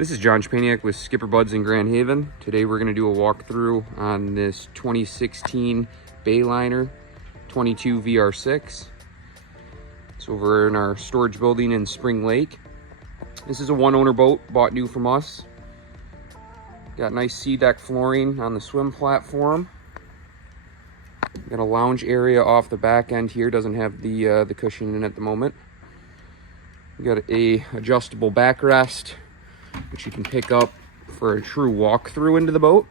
This is John Chapaniak with SkipperBud's in Grand Haven. Today we're going to do a walkthrough on this 2016 Bayliner 22 VR6. It's over in our storage building in Spring Lake. This is a one-owner boat, bought new from us. Got nice sea deck flooring on the swim platform. Got a lounge area off the back end here, doesn't have the cushion in at the moment. We got a adjustable backrest, which you can pick up for a true walkthrough into the boat.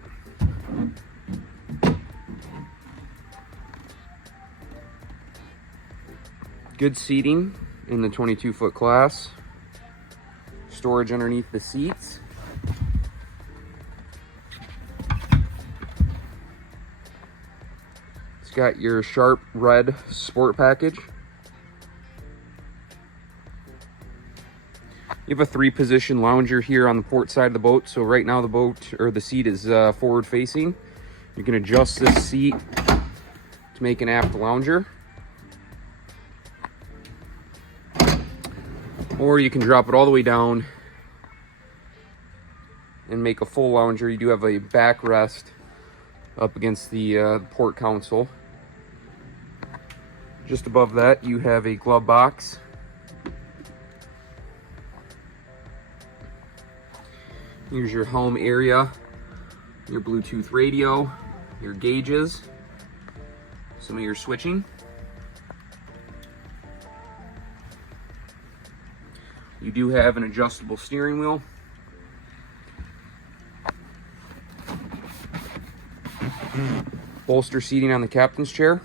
Good seating in the 22-foot class. Storage underneath the seats. It's got your sharp red sport package. You have a 3-position lounger here on the port side of the boat. So right now the boat, or the seat, is forward facing. You can adjust this seat to make an aft lounger. Or you can drop it all the way down and make a full lounger. You do have a backrest up against the port console. Just above that, you have a glove box. Here's your Helm area, your Bluetooth radio, your gauges, some of your switching. You do have an adjustable steering wheel. Bolster seating on the captain's chair.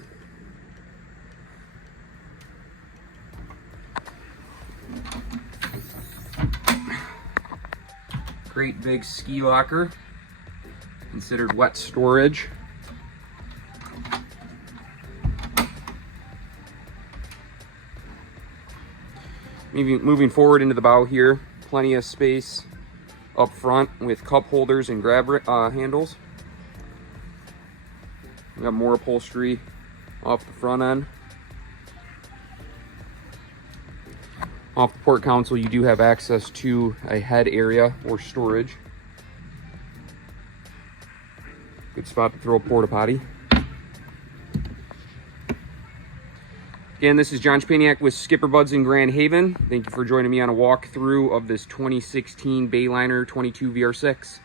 Great big ski locker, considered wet storage. Moving forward into the bow here, plenty of space up front with cup holders and grab handles. We got more upholstery off the front end. Off the port console, you do have access to a head area or storage. Good spot to throw a porta potty. Again, this is John Chapaniak with SkipperBud's in Grand Haven. Thank you for joining me on a walkthrough of this 2016 Bayliner 22 VR6.